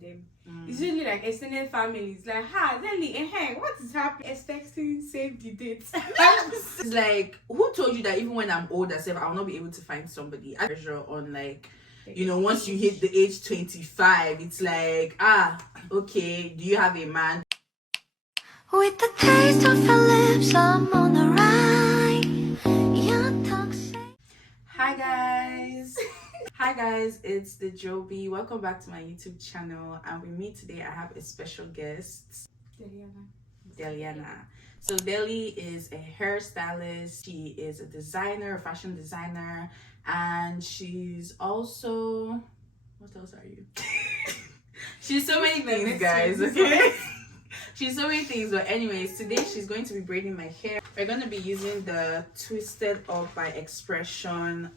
them. It's usually like extended families, like, what is happening? Expecting save the date. It's like, who told you that even when I'm older, I will not be able to find somebody? I pressure on, like, once you hit the age 25, it's like, okay, do you have a man? With the taste of your lips, I'm on the ride. You're toxic. Hi guys, it's the Joby. Welcome back to my YouTube channel, and with me today I have a special guest, Deliana. So Deli is a hairstylist, she is a designer, a fashion designer, and she's also, what else are you? She's so many things, guys, okay? She's so many things, but anyways, today she's going to be braiding my hair. We're going to be using the Twisted Up by Expression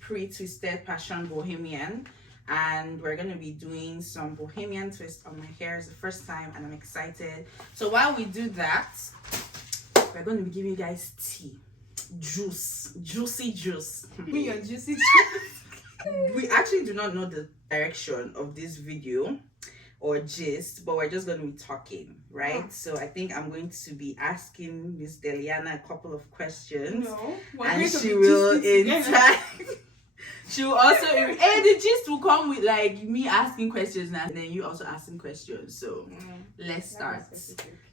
pre-twisted passion bohemian, and we're going to be doing some bohemian twist on my hair. It's the first time and I'm excited. So while we do that, we're going to be giving you guys tea, juicy juice. Your juicy juice. We actually do not know the direction of this video or gist, but we're just going to be talking, right? So I think I'm going to be asking Miss Deliana a couple of questions, and she will she will also the gist will come with like me asking questions and then you also asking questions. So let's start.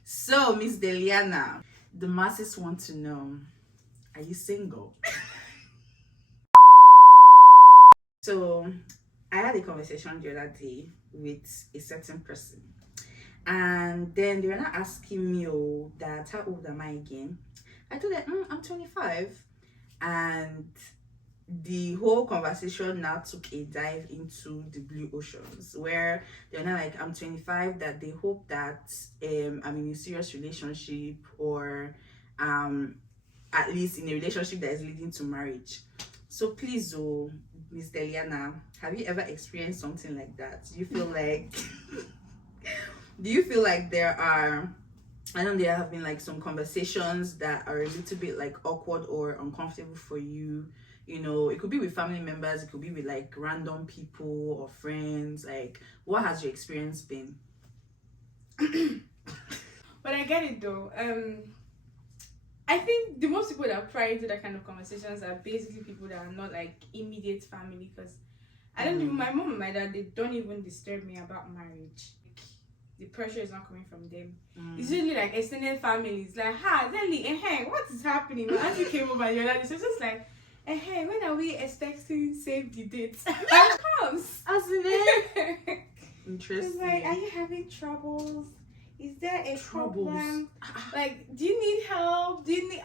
So Miss Deliana, the masses want to know, are you single? So I had a conversation the other day with a certain person, and then they were not asking me that how old am I again. I told them I'm 25, and the whole conversation now took a dive into the blue oceans, where they're not like, I'm 25, that they hope that I'm in a serious relationship, or at least in a relationship that is leading to marriage. So please, Miss Deliana, have you ever experienced something like that? Do you feel like there are, I know there have been like some conversations that are a little bit like awkward or uncomfortable for you? You know, it could be with family members, it could be with like random people or friends. Like, what has your experience been? But I get it though. I think the most people that pry into that kind of conversations are basically people that are not like immediate family, because I don't even, my mom and my dad, they don't even disturb me about marriage. The pressure is not coming from them. It's usually like extended families, like, what is happening? My auntie came over the other day, so it's just like, when are we expecting save the date? That comes. As in it. Interesting. It's like, are you having troubles? Is there a problem? Like, do you need help? Do you need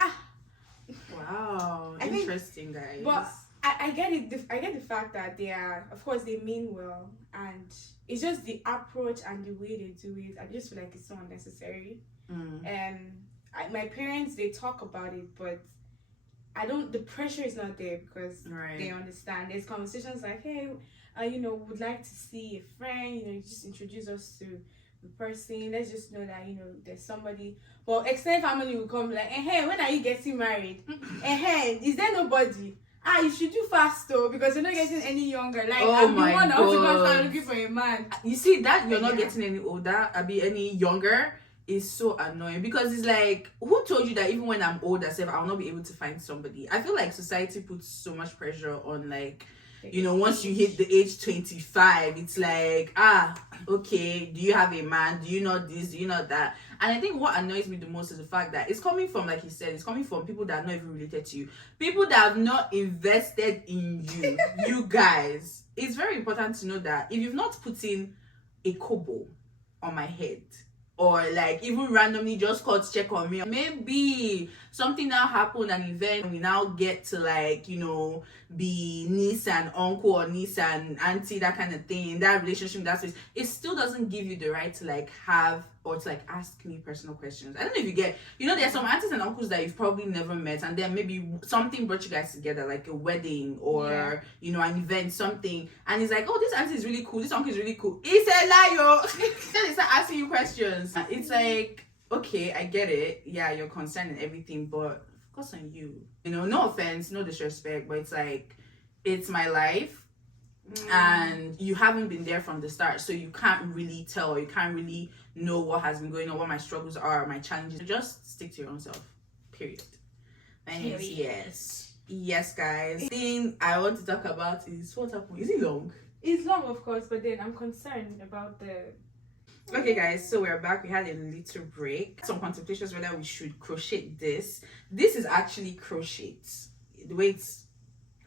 Wow, interesting, guys. But I get it. I get the fact that they are, of course, they mean well, and it's just the approach and the way they do it. I just feel like it's so unnecessary. My parents, they talk about it, but the pressure is not there, because they understand. There's conversations like, would like to see a friend, you just introduce us to the person. Let's just know that, there's somebody. Well, extended family will come like, when are you getting married? Is there nobody? You should do fast though, because you're not getting any younger. Like, I'm the one also going to start looking for a man. You see that you're not getting any older, any younger, is so annoying, because it's like, who told you that even when I'm older, I will not be able to find somebody? I feel like society puts so much pressure on, like, once you hit the age 25, it's like, okay, do you have a man? Do you know this? Do you know that? And I think what annoys me the most is the fact that it's coming from, like you said, it's coming from people that are not even related to you, people that have not invested in you. You guys, it's very important to know that if you've not put in a kobo on my head, or like even randomly just called to check on me, maybe something now happened, an event, we now get to like, be niece and uncle, or niece and auntie, that kind of thing, in that relationship, that space, it still doesn't give you the right to like have, or to like ask me personal questions. I don't know if you get, there's some aunties and uncles that you've probably never met, and then maybe something brought you guys together, like a wedding or an event, something, and it's like, oh, this auntie is really cool, this uncle is really cool. It's a lie. Then they start asking you questions. It's like, okay, I get it, you're concerned and everything, but focus on you. No offense, no disrespect, but it's like, it's my life. and you haven't been there from the start, so you can't really tell, you can't really know what has been going on, what my struggles are, my challenges. Just stick to your own self, period. And yes guys, the thing I want to talk about is what happened. Is it long? It's long, of course, but then I'm concerned about the... Okay guys, so we're back. We had a little break, some contemplations whether we should crochet this is actually crochet. The way it's,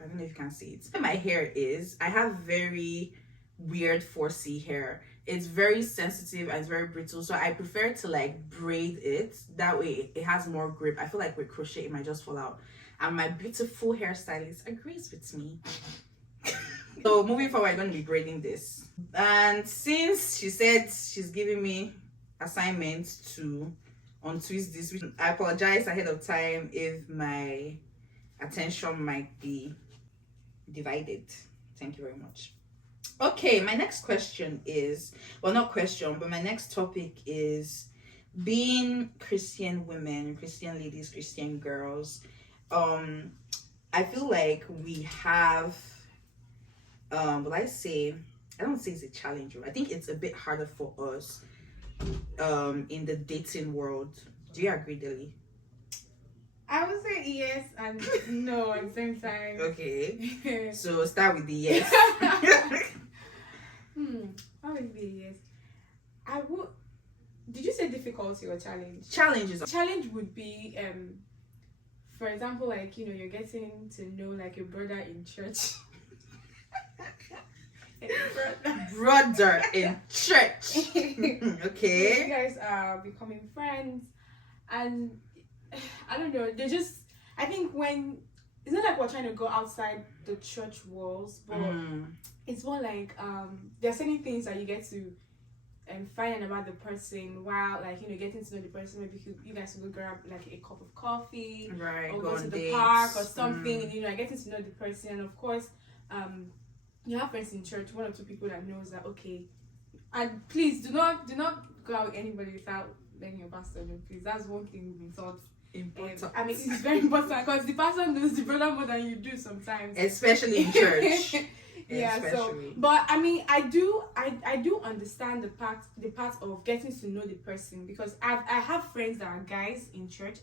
I don't know if you can see it. My hair is, I have very weird 4C hair. It's very sensitive and it's very brittle, so I prefer to like braid it. That way it has more grip. I feel like with crochet it might just fall out, and my beautiful hairstylist agrees with me. So moving forward, I'm going to be braiding this, and since she said she's giving me assignments to untwist this, which I apologize ahead of time if my attention might be divided. Thank you very much. Okay, my next question is, well, not question, but my next topic is being Christian women, Christian ladies, Christian girls. I feel like we have, I don't say it's a challenge. I think it's a bit harder for us in the dating world. Do you agree, Deli? I would say yes and no at the same time. Okay. So start with the yes. I would be yes. I would. Did you say difficulty or challenge? Challenges. Challenge would be, for example, like, you know, you're getting to know like your brother in church. Brother in church. Okay. You guys are becoming friends, and I don't know. They just. I think when it's not like we're trying to go outside the church walls, but it's more like there are certain things that you get to find out about the person while, like, you know, getting to know the person. Maybe you guys will go grab like a cup of coffee, right? Or go to the dates. park or something. And, you know, getting to know the person, and of course, you have friends in church, one or two people that knows that, okay. And please do not go out with anybody without letting your pastor know. Please, that's one thing we've been taught. Important. I mean, it's very important because the pastor knows the brother more than you do sometimes, especially in church. Yeah. Especially. So, but I mean, I do understand the part of getting to know the person, because I have friends that are guys in church,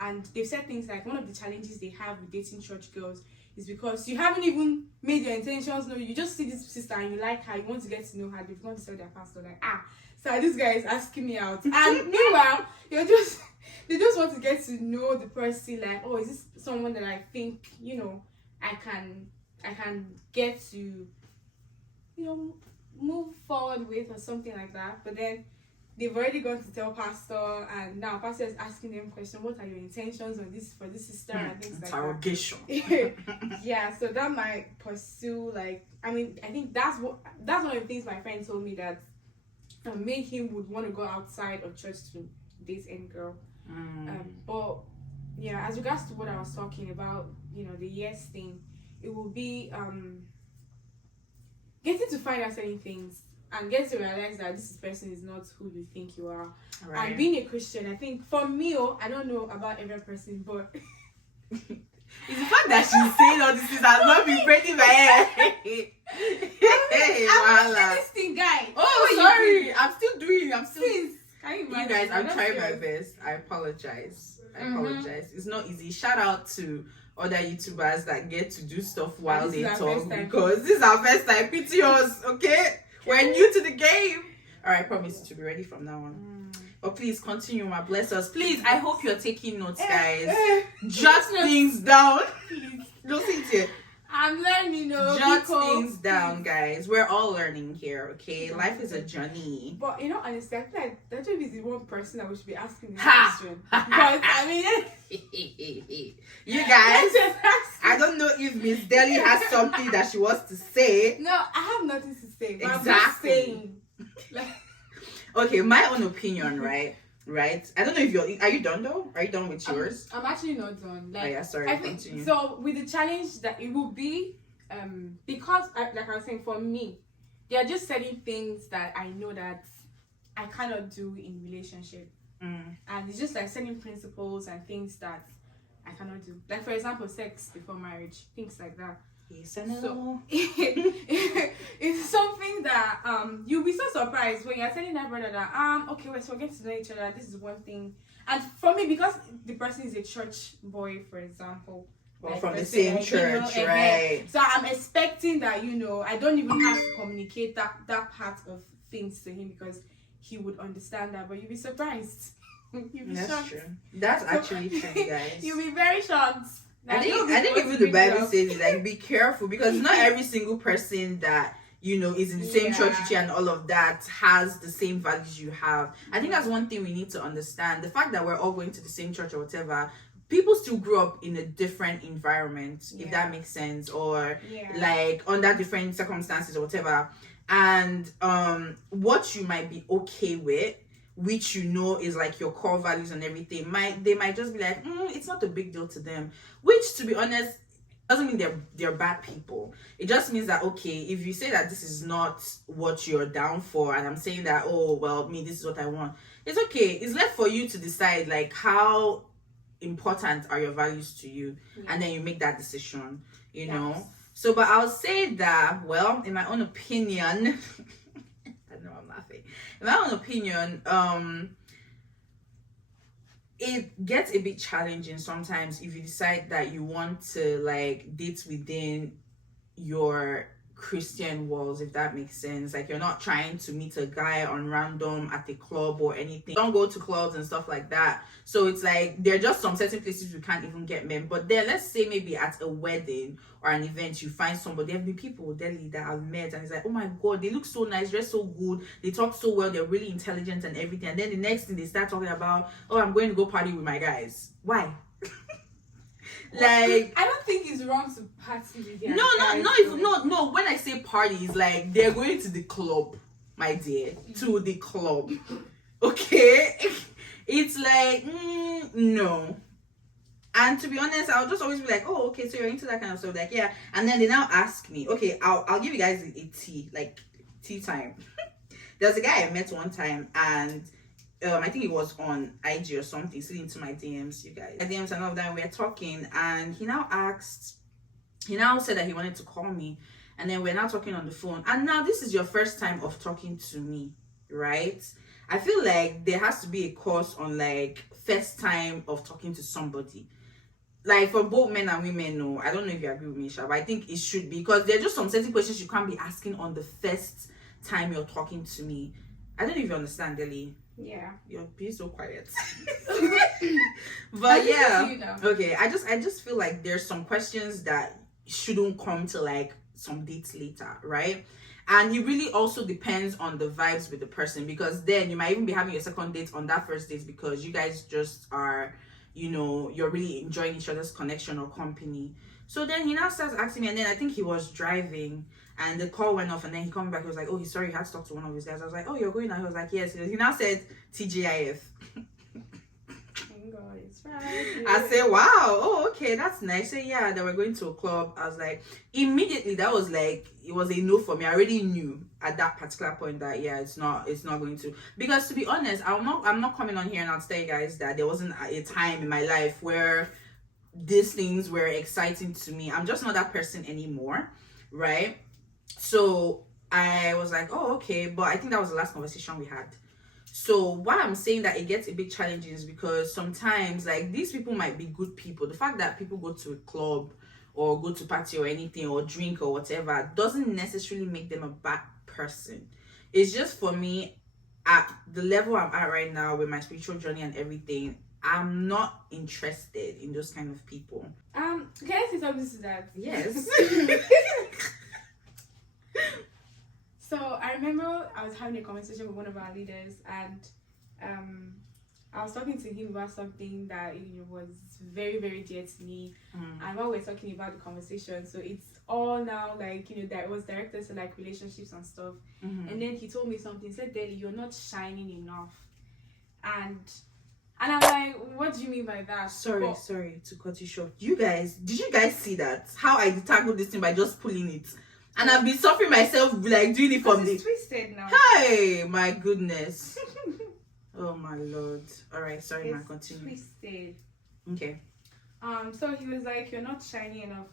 and they've said things like one of the challenges they have with dating church girls is because you haven't even made your intentions known. You just see this sister and you like her, you want to get to know her. They've gone to tell their pastor like, so this guy is asking me out, and meanwhile they just want to get to know the person, like, oh, is this someone that I think, you know, I can get to, you know, move forward with or something like that. But then they've already gone to tell pastor, and now pastor is asking them questions. What are your intentions on this for this sister and things like that. Yeah, so that might pursue, like, I mean, I think that's one of the things my friend told me that made him would want to go outside of church to date any girl. But yeah, as regards to what I was talking about, you know, the yes thing, it will be getting to find out certain things and get to realize that this person is not who you think you are. Right. And being a Christian, I think for me, I don't know about every person, but it's the fact that she's saying all this has not been breaking my hair. I'm this thing, guy. Oh, sorry. I'm still doing. Please, you guys, I'm trying my best. I apologize. It's not easy. Shout out to other YouTubers that get to do stuff while they talk, because this is our first time. Pity us, okay? We're new to the game. Alright, promise to be ready from now on. But please continue, ma. Bless us. Please, I hope you're taking notes, guys. Jot things down. Listen to it. I'm learning, Jot things down, guys. We're all learning here, okay? Life is a journey. But you know, honestly, I feel like that is the one person that we should be asking this question. Because I mean, you guys, I don't know if Miss Deli has something that she wants to say. No, I have nothing to say. But exactly. I'm just saying. Like, okay, my own opinion, right? I don't know if are you done though? Are you done with yours? I'm actually not done. Like, oh yeah, sorry. I think, so with the challenge that it will be, because like I was saying, for me, there are just certain things that I know that I cannot do in relationship, and it's just like certain principles and things that I cannot do. Like, for example, sex before marriage, things like that. Yes, I know. So it's something that you'll be so surprised when you're telling that brother that okay, we're so getting to know each other. This is one thing, and for me, because the person is a church boy, for example, Well, like from the let's same say, church, right? So I'm expecting that I don't even have to communicate that part of things to him because he would understand that. But you'll be surprised. You'll be That's shocked. true. That's actually true, guys. You'll be very shocked. I think even the Bible says like be careful because not every single person that is in the same church with you and all of that has the same values you have. I think that's one thing we need to understand. The fact that we're all going to the same church or whatever, people still grew up in a different environment, if that makes sense, or like under different circumstances or whatever. And what you might be okay with, which is like your core values and everything, they might just be like, it's not a big deal to them. Which, to be honest, doesn't mean they're bad people. It just means that, okay, if you say that this is not what you're down for, and I'm saying that, oh well, this is what I want, it's okay. It's left for you to decide like how important are your values to you, and then you make that decision. So, but I'll say that, well, in my own opinion. In my own opinion, it gets a bit challenging sometimes if you decide that you want to like date within your Christian walls, if that makes sense. Like you're not trying to meet a guy on random at a club or anything. Don't go to clubs and stuff like that. So it's like there are just some certain places you can't even get men. But then let's say maybe at a wedding or an event you find somebody. There have been people Delhi that I've met and it's like, oh my god, they look so nice, dress so good, they talk so well, they're really intelligent and everything. And then the next thing they start talking about, oh, I'm going to go party with my guys. Why? Like, I don't think it's wrong to party with their no. When I say parties, like they're going to the club, my dear, to the club. Okay, it's like no. And to be honest, I'll just always be like, oh, okay, so you're into that kind of stuff, like yeah. And then they now ask me, okay, I'll give you guys a tea, like tea time. There's a guy I met one time, and I think it was on IG or something, slid into my DMs, you guys. My DMs and all of that, we were talking, and he now said that he wanted to call me, and then we're now talking on the phone. And now this is your first time of talking to me, right? I feel like there has to be a course on like first time of talking to somebody. Like for both men and women, no. I don't know if you agree with me, Sha, but I think it should be, because there are just some certain questions you can't be asking on the first time you're talking to me. I don't know if you understand, Deli. Yeah, you're being so quiet. But yeah, okay. I just feel like there's some questions that shouldn't come to like some dates later, right? And it really also depends on the vibes with the person, because then you might even be having a second date on that first date because you guys just are, you're really enjoying each other's connection or company. So then he now starts asking me, and then I think he was driving and the call went off, and then he came back. He was like, oh, he's sorry, he had to talk to one of his guys. I was like, oh, you're going now? He was like, yes. He now said TGIF. God, it's right. I said, wow, oh, okay, that's nice. So yeah, they were going to a club. I was like, immediately that was like, it was a no for me. I already knew at that particular point that yeah, it's not going to. Because to be honest, I'm not coming on here and I'll tell you guys that there wasn't a time in my life where these things were exciting to me. I'm just not that person anymore, right? So I was like, oh, okay. But I think that was the last conversation we had. So why I'm saying that it gets a bit challenging is because sometimes like these people might be good people. The fact that people go to a club or go to party or anything or drink or whatever doesn't necessarily make them a bad person. It's just, for me, at the level I'm at right now with my spiritual journey and everything, I'm not interested in those kind of people. Can I say something to that? Yes. So I remember I was having a conversation with one of our leaders, and I was talking to him about something that was very, very dear to me. And while we're talking about the conversation, so it's all now like that it was directed to like relationships and stuff. And then he told me something. He said, Deli, you're not shining enough. And I'm like, what do you mean by that? Sorry to cut you short. Did you guys see that? How I tackled this thing by just pulling it? And I've been suffering myself, like doing it from it's twisted now. Hey, my goodness. Oh my Lord. Alright, sorry, continue. Twisted. Okay. So he was like, you're not shiny enough.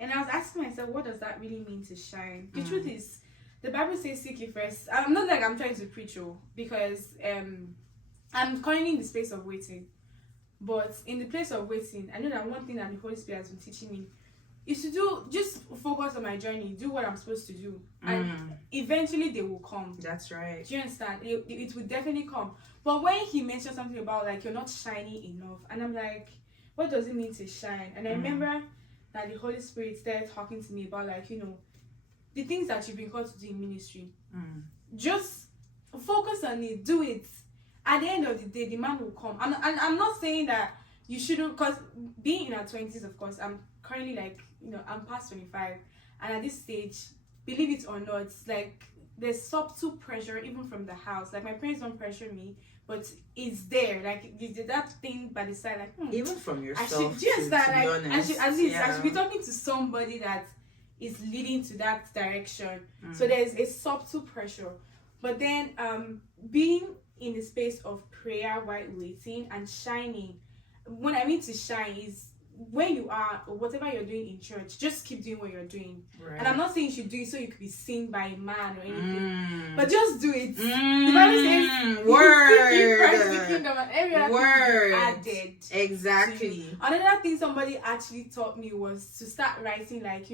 And I was asking myself, what does that really mean to shine? The truth is, the Bible says seek ye first. I'm not like I'm trying to preach, because I'm currently in the space of waiting. But in the place of waiting, I know that one thing that the Holy Spirit has been teaching me is to just focus on my journey, do what I'm supposed to do, and eventually they will come. That's right. Do you understand? It will definitely come. But when he mentioned something about like you're not shining enough, and I'm like, what does it mean to shine? And I remember that the Holy Spirit started talking to me about like, the things that you've been called to do in ministry. Just focus on it, do it. At the end of the day, the man will come. I'm not saying that you shouldn't, because being in our 20s, of course, I'm currently like, I'm past 25, and at this stage, believe it or not, like there's subtle pressure even from the house. Like my parents don't pressure me, but it's there. Like that thing by the side, like even from yourself. Do you understand? Like I should be talking to somebody that is leading to that direction. So there's a subtle pressure, but then being in the space of prayer while waiting and shining. When I mean to shine is when you are, or whatever you're doing in church, just keep doing what you're doing. Right. And I'm not saying you should do it so you could be seen by a man or anything, but just do it. The Bible says, word. First the kingdom and every other thing added. Exactly. Another thing somebody actually taught me was to start writing like,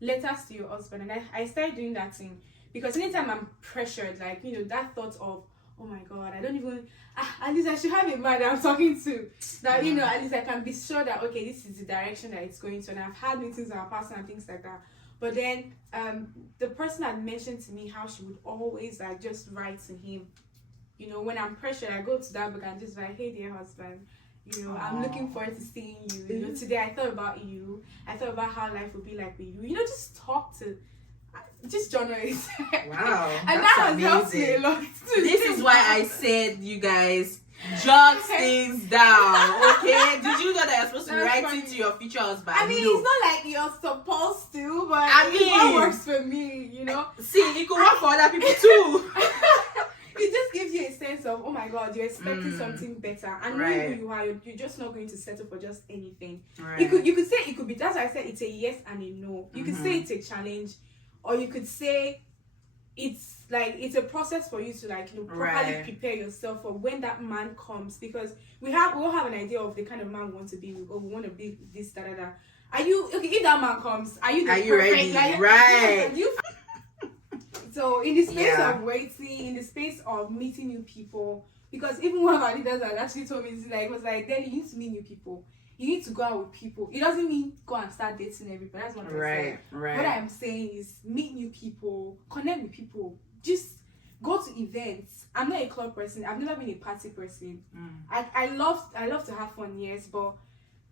letters to your husband. And I started doing that thing because anytime I'm pressured, like, that thought of, oh my God, I don't even, at least I should have a man that I'm talking to. That, at least I can be sure that, okay, this is the direction that it's going to. And I've had meetings with our pastor and things like that. But then the person had mentioned to me how she would always like just write to him. When I'm pressured, I go to that book and just write, hey, dear husband, I'm looking forward to seeing you. Today I thought about you. I thought about how life would be like with you. Just talk to... Just journal it. Wow. And that has helped me a lot. This is why I said, you guys, jot things down, okay? Did you know that you're supposed to write it to your future husband? I mean, no. It's not like you're supposed to, but it's what works for me, See, it could work for other people too. It just gives you a sense of, oh my God, you're expecting something better, and knowing who you are, you're just not going to settle for just anything. Right. You could say it could be. That's why I said it's a yes and a no. You could say it's a challenge, or you could say it's a process for you to properly prepare yourself for when that man comes, because we all have an idea of the kind of man we want to be with, or we want to be this da da da. Are you okay if that man comes? Are you ready? Right. So in the space of waiting, in the space of meeting new people, because even one of our leaders had actually told me, Deli, you need to meet new people. You need to go out with people. It doesn't mean go and start dating everybody. That's what I'm saying. Right. What I'm saying is meet new people, connect with people. Just go to events. I'm not a club person. I've never been a party person. I love to have fun, yes, but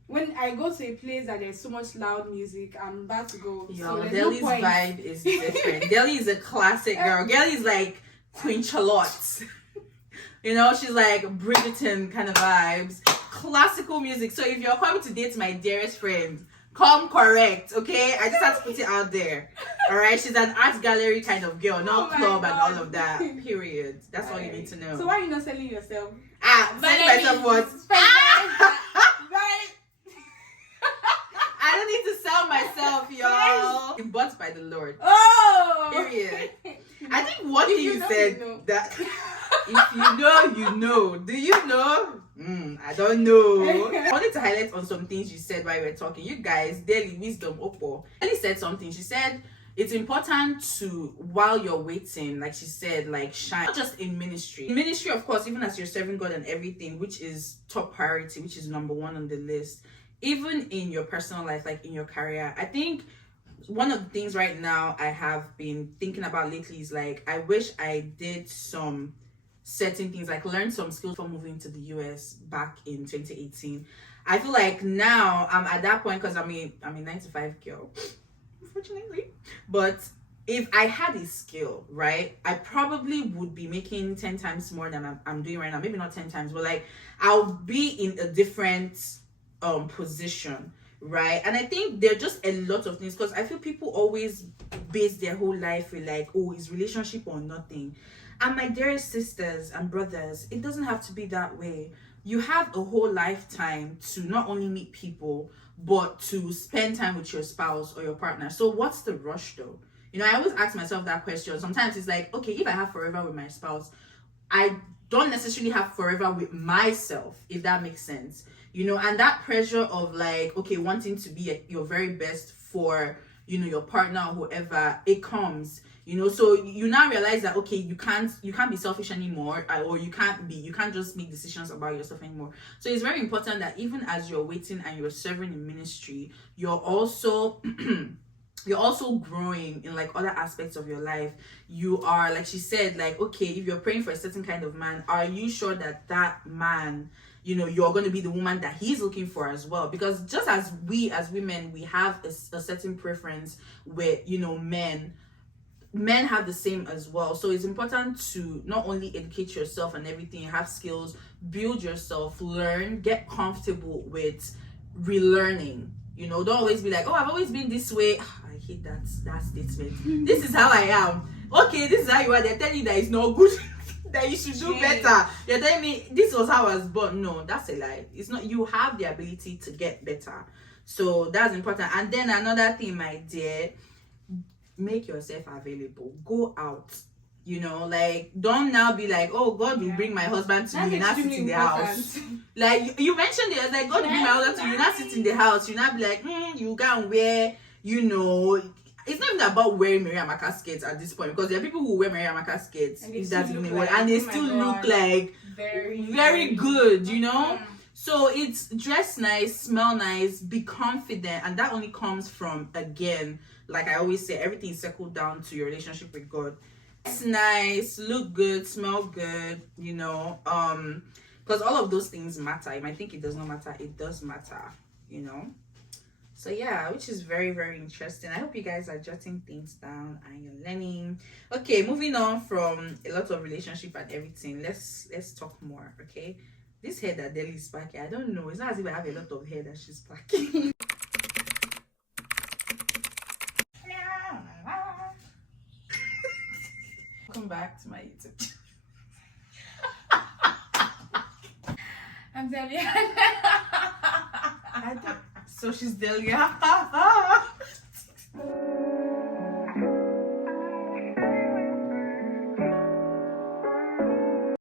when I go to a place that there's so much loud music, I'm about to go. So Deli's vibe is different. Deli is a classic girl. Deli is like Queen Charlotte. She's like Bridgerton kind of vibes. Classical music. So if you're coming to date my dearest friend, come correct, okay? I just have to put it out there. Alright? She's an art gallery kind of girl, not club and all of that. Period. That's all you need to know. So why are you not selling yourself? Selling myself what? I don't need to sell myself, y'all. I'm bought by the Lord. Oh! Period. I think one thing you said that if you know, you know. Do you know? I don't know. I wanted to highlight on some things you said while we were talking. You guys, daily wisdom, Oppo. Ellie said something. She said it's important to, while you're waiting, like she said, shine. Not just in ministry. In ministry, of course, even as you're serving God and everything, which is top priority, which is number one on the list. Even in your personal life, like in your career, I think one of the things right now I have been thinking about lately is I wish I did some certain things, learn some skills for moving to the US back in 2018. I feel like now I'm at that point because I'm a 9-to-5 girl, unfortunately. But if I had a skill, right, I probably would be making 10 times more than I'm doing right now. Maybe not 10 times, but I'll be in a different position, right? And I think there are just a lot of things, because I feel people always base their whole life with is relationship or nothing. And my dearest sisters and brothers, it doesn't have to be that way. you have a whole lifetime to not only meet people, but to spend time with your spouse or your partner. So what's the rush though? You know, I always ask myself that question. Sometimes it's like, okay, if I have forever with my spouse, I don't necessarily have forever with myself, if that makes sense. You know, and that pressure of like, okay, wanting to be your very best for, you know, your partner or whoever, it comes, you know. So you now realize that, okay, you can't be selfish anymore, or you can't just make decisions about yourself anymore. So it's very important that even as you're waiting and you're serving in ministry, you're also you're also growing in like other aspects of your life. You are, like she said, like, okay, if you're praying for a certain kind of man, are you sure that that man, you know, you're going to be the woman that he's looking for as well? Because just as we as women, we have a certain preference with, you know, men have the same as well. So it's important to not only educate yourself and everything, have skills, build yourself, learn, get comfortable with relearning. You know, don't always be like, oh, I've always been this way. I hate that statement. This is how I am. Okay, this is how you are. They're telling you that it's not good, that you should do better. You're telling me this was how I was born. No, that's a lie. It's not. You have the ability to get better. So that's important. And then another thing, my dear, make yourself available. Go out. You know, like, don't now be like, oh, God will bring my husband to me and not sit in the house. Like, you mentioned it, I was like, God will bring my husband to you, not sit in the house. You not be like, you go and wear, you know, it's not even about wearing Mary Amaka skirts at this point, because there are people who wear Mary Amaka skirts, if that's even like, and they still look like very good, you know? So it's dress nice, smell nice, be confident, and that only comes from, again, like I always say, everything is circled down to your relationship with God. It's nice, look good, smell good, you know, because all of those things matter. You might think it does not matter, it does matter, you know. So yeah, which is very, very interesting. I hope you guys are jotting things down and you're learning. Okay, moving on from a lot of relationship and everything, let's talk more. Okay, this hair that Deli is packing, I don't know, it's not as if I have a lot of hair that she's packing. Welcome back to my YouTube. I'm Delia. So she's Delia.